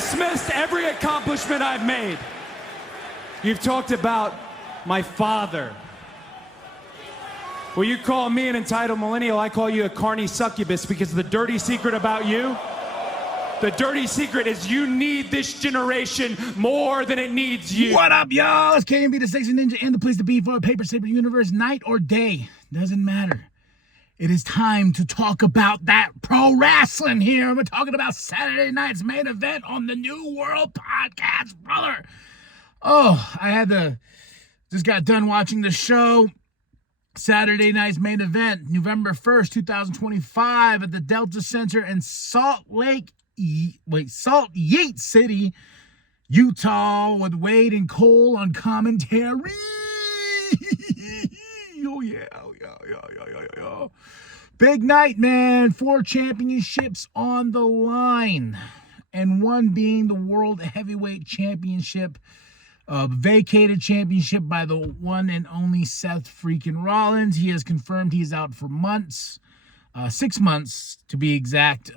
dismissed every accomplishment I've made. You've talked about my father. Well, you call me an entitled millennial, I call you a carny succubus, because the dirty secret about you, the dirty secret is you need this generation more than it needs you. What up, y'all? It's KMB, the Sexy Ninja, and the place to be for a Paper Saber universe, night or day. Doesn't matter. It is time to talk about that pro wrestling here. We're talking about Saturday night's main event on the New World Podcast, brother. Oh, just got done watching the show. Saturday night's main event, November 1st, 2025 at the Delta Center in Salt Yates City, Utah, with Wade and Cole on commentary. Oh yeah. Big night, man. 4 championships on the line, and one being the World Heavyweight Championship, vacated championship by the one and only Seth freaking Rollins. He has confirmed he's out for months, 6 months to be exact.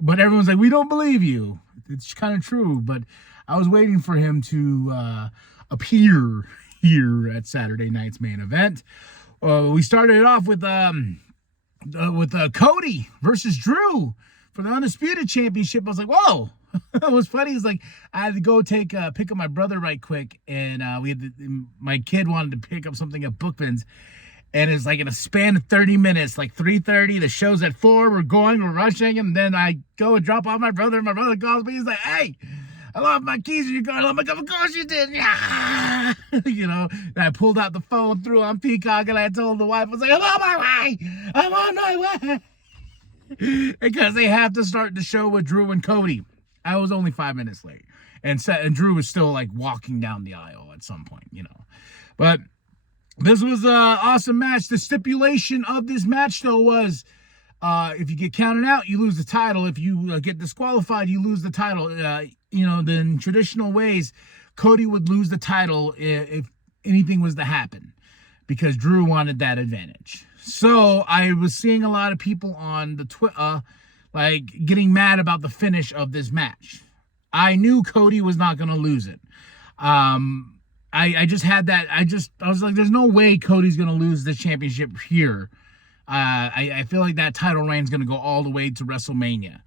But everyone's like, we don't believe you. It's kind of true, but I was waiting for him to appear here at Saturday night's main event. We started it off with Cody versus Drew for the Undisputed Championship. I was like, whoa. It was funny. It's like I had to go pick up my brother right quick, and my kid wanted to pick up something at Bookman's, and it's like in a span of 30 minutes, like 3:30. The show's at 4. We're rushing, and then I go and drop off my brother, and my brother calls me. He's like, "Hey, I lost my keys in your car." I'm like, "Of course you did." Yeah. And I pulled out the phone, threw on Peacock, and I told the wife, I was like, I'm on my way. Because they have to start the show with Drew and Cody. I was only 5 minutes late. And Drew was still like walking down the aisle at some point, But this was an awesome match. The stipulation of this match, though, was if you get counted out, you lose the title. If you get disqualified, you lose the title. In traditional ways, Cody would lose the title if anything was to happen, because Drew wanted that advantage. So I was seeing a lot of people on the Twitter getting mad about the finish of this match. I knew Cody was not going to lose it. I just had that. I was like, there's no way Cody's going to lose the championship here. I feel like that title reign is going to go all the way to WrestleMania.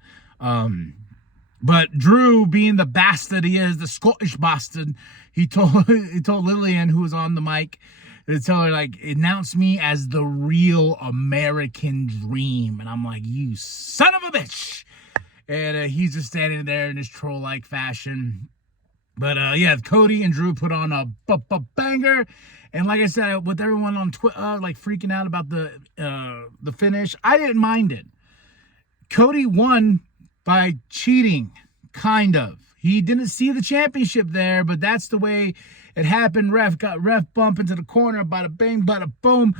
But Drew, being the bastard he is, the Scottish bastard, he told Lillian, who was on the mic, to tell her, announce me as the real American Dream. And I'm like, you son of a bitch. And he's just standing there in his troll-like fashion. But, Cody and Drew put on a banger. And like I said, with everyone on Twitter, freaking out about the finish, I didn't mind it. Cody won by cheating, kind of. He didn't see the championship there, but that's the way it happened. Ref bump into the corner, bada bang, bada boom.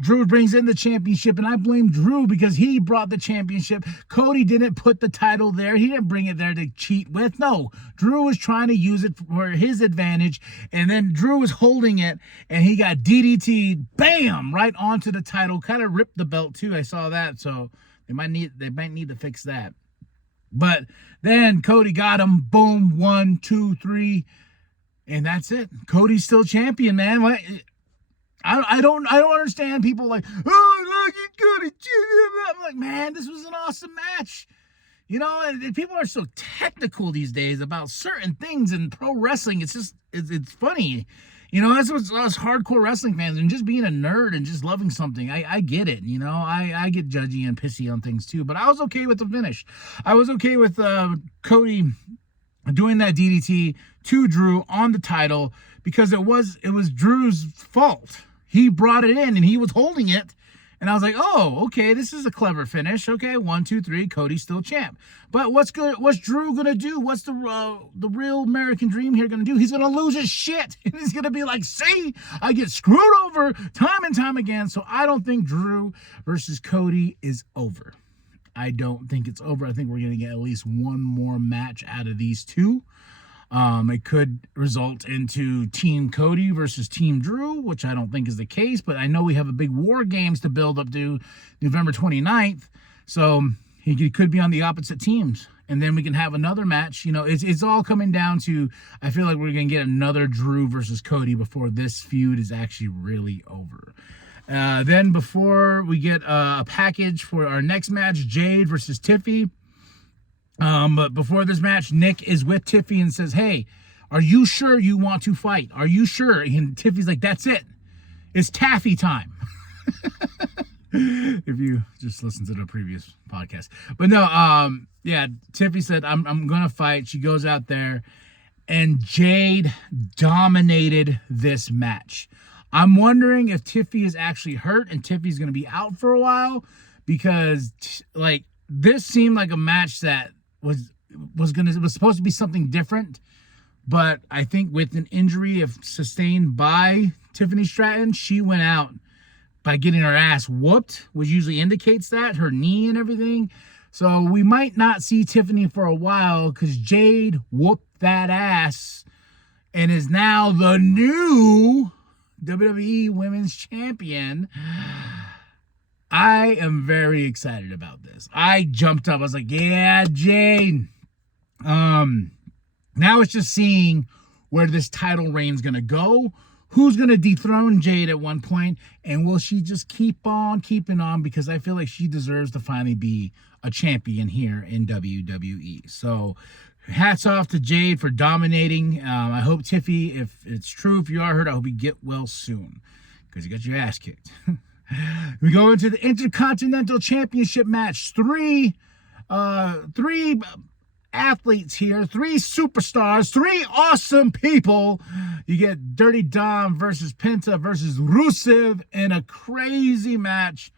Drew brings in the championship, and I blame Drew because he brought the championship. Cody didn't put the title there. He didn't bring it there to cheat with. No, Drew was trying to use it for his advantage, and then Drew was holding it, and he got DDT, bam, right onto the title. Kind of ripped the belt too. I saw that, so they might need to fix that. But then Cody got him, boom, 1, 2, 3. And that's it. Cody's still champion, man. I don't understand people like, oh, look at Cody. I'm like, man, this was an awesome match. And people are so technical these days about certain things in pro wrestling. It's just, it's funny. That's what us hardcore wrestling fans, and just being a nerd and just loving something. I get it. I get judgy and pissy on things too. But I was okay with the finish. I was okay with Cody doing that DDT to Drew on the title, because it was Drew's fault. He brought it in and he was holding it, and I was like, oh, okay, this is a clever finish. Okay, 1, 2, 3, Cody's still champ. But what's Drew gonna do? What's the real American Dream here gonna do? He's gonna lose his shit, and he's gonna be like, see, I get screwed over time and time again. So I don't think Drew versus Cody is over. I don't think it's over. I think we're going to get at least one more match out of these two. It could result into Team Cody versus Team Drew, which I don't think is the case, but I know we have a big War Games to build up to November 29th, so he could be on the opposite teams. and then we can have another match. You know, it's all coming down to, I feel like we're going to get another Drew versus Cody before this feud is actually really over. Then before we get a package for our next match, Jade versus Tiffy. But before this match, Nick is with Tiffy and says, hey, are you sure you want to fight? Are you sure? And Tiffy's like, that's it. It's taffy time. If you just listen to the previous podcast. But no, yeah, Tiffy said, I'm going to fight. She goes out there, and Jade dominated this match. I'm wondering if Tiffy is actually hurt and Tiffy's going to be out for a while, because like this seemed like a match that was supposed to be something different, but I think with an injury sustained by Tiffany Stratton, she went out by getting her ass whooped, which usually indicates that, her knee and everything. So we might not see Tiffany for a while because Jade whooped that ass and is now the new WWE Women's Champion. I am very excited about this. I jumped up. I was like, yeah, Jade. Now it's just seeing where this title reign's going to go. Who's going to dethrone Jade at one point? And will she just keep on keeping on? Because I feel like she deserves to finally be a champion here in WWE. So hats off to Jade for dominating. I hope, Tiffy, if it's true, if you are hurt, I hope you get well soon, because you got your ass kicked. We go into the Intercontinental Championship match. Three athletes here, three superstars, three awesome people. You get Dirty Dom versus Penta versus Rusev in a crazy match.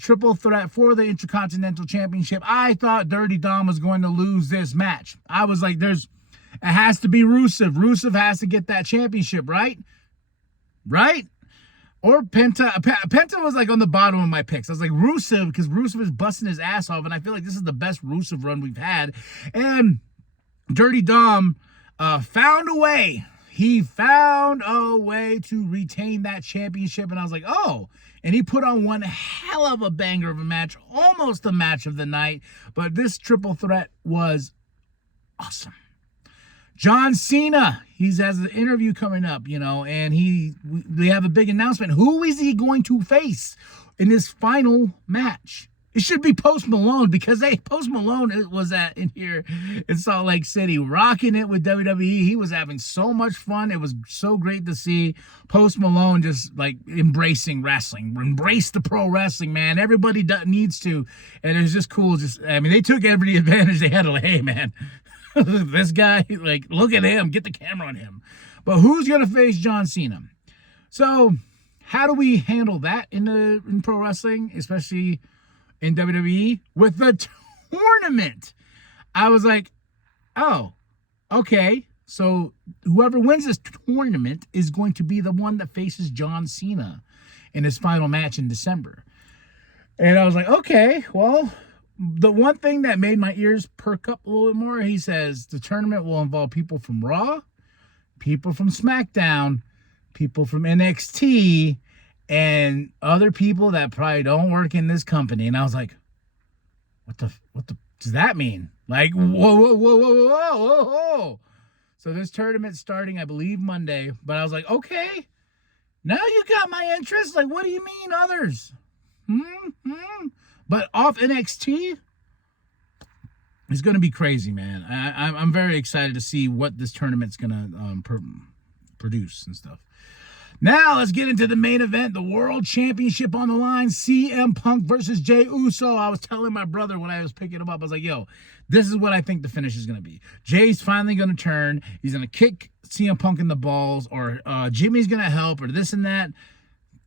Triple threat for the Intercontinental Championship. I thought Dirty Dom was going to lose this match. I was like, it has to be Rusev. Rusev has to get that championship, right? Right? Or Penta. Penta was like on the bottom of my picks. I was like, Rusev, because Rusev is busting his ass off, and I feel like this is the best Rusev run we've had. And Dirty Dom found a way. He found a way to retain that championship, and I was like, oh. And he put on one hell of a banger of a match, almost the match of the night. But this triple threat was awesome. John Cena, he has an interview coming up, you know, and we have a big announcement. Who is he going to face in his final match? It should be Post Malone, because Post Malone was in here in Salt Lake City, rocking it with WWE. He was having so much fun. It was so great to see Post Malone just like embracing wrestling, embrace the pro wrestling, man. Everybody needs to, and it was just cool. They took every advantage they had. Like, hey, man, this guy, like, look at him, get the camera on him. But who's gonna face John Cena? So, how do we handle that in pro wrestling, especially in WWE, with the tournament? I was like, oh, okay. So whoever wins this tournament is going to be the one that faces John Cena in his final match in December. And I was like, okay, well, the one thing that made my ears perk up a little bit more, he says the tournament will involve people from Raw, people from SmackDown, people from NXT, and other people that probably don't work in this company. And I was like, what the does that mean? Like, whoa. So this tournament's starting, I believe, Monday. But I was like, okay, now you got my interest. Like, what do you mean others? But off NXT, it's going to be crazy, man. I'm very excited to see what this tournament's going to produce and stuff. Now, let's get into the main event, the World Championship on the line, CM Punk versus Jey Uso. I was telling my brother when I was picking him up, I was like, yo, this is what I think the finish is going to be. Jay's finally going to turn. He's going to kick CM Punk in the balls, or Jimmy's going to help, or this and that.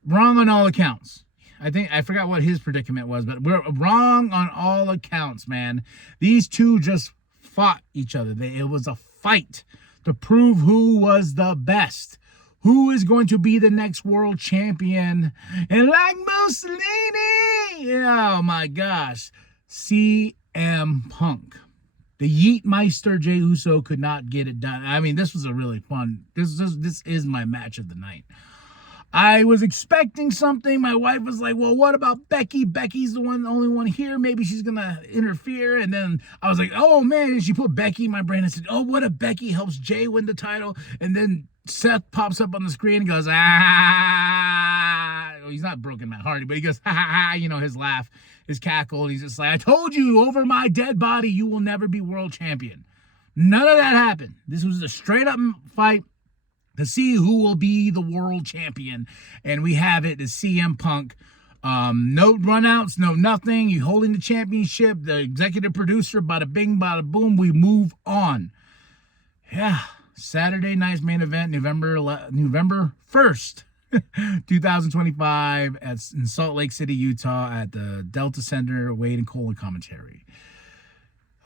Wrong on all accounts. I forgot what his predicament was, but we're wrong on all accounts, man. These two just fought each other. It was a fight to prove who was the best. Who is going to be the next world champion? And like Mussolini, oh my gosh, CM Punk. The Yeetmeister Jey Uso could not get it done. I mean, this was a really fun, this is my match of the night. I was expecting something. My wife was like, well, what about Becky? Becky's the only one here. Maybe she's going to interfere. And then I was like, oh, man. And she put Becky in my brain and said, oh, what if Becky helps Jay win the title? And then Seth pops up on the screen and goes, ah. Well, he's not broken Matt Hardy, but he goes, ha, ha, ha. You know, his laugh, his cackle. And he's just like, I told you, over my dead body, you will never be world champion. None of that happened. This was a straight up fight to see who will be the world champion. And we have it as CM Punk. No runouts, no nothing. You holding the championship. The executive producer, bada bing, bada boom. We move on. Yeah. Saturday night's main event, November 1st, 2025 in Salt Lake City, Utah at the Delta Center, Wade and Cole commentary.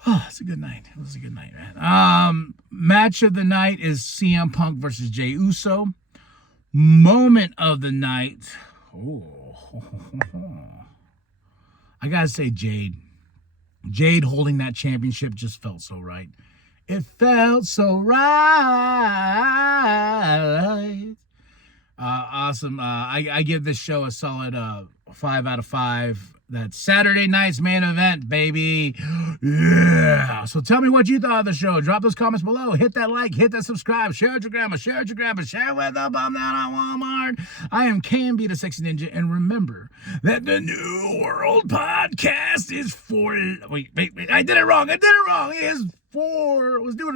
Oh, it's a good night. It was a good night, man. Match of the night is CM Punk versus Jey Uso. Moment of the night. Oh, I gotta say Jade. Jade holding that championship just felt so right. It felt so right. Awesome. I give this show a solid 5 out of 5. That's Saturday night's main event, baby. Yeah. So tell me what you thought of the show. Drop those comments below. Hit that like. Hit that subscribe. Share it with your grandma. Share it with your grandpa. Share it with the bum down on Walmart. I am KMB, the Sexy Ninja. And remember that the New World Podcast is for... Wait. I did it wrong. It is for... Let's do it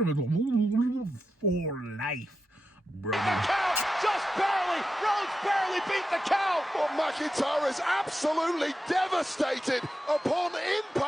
for life, brother. Count just barely. Rhodes barely beat the count. Well, McIntyre is absolutely devastated upon impact.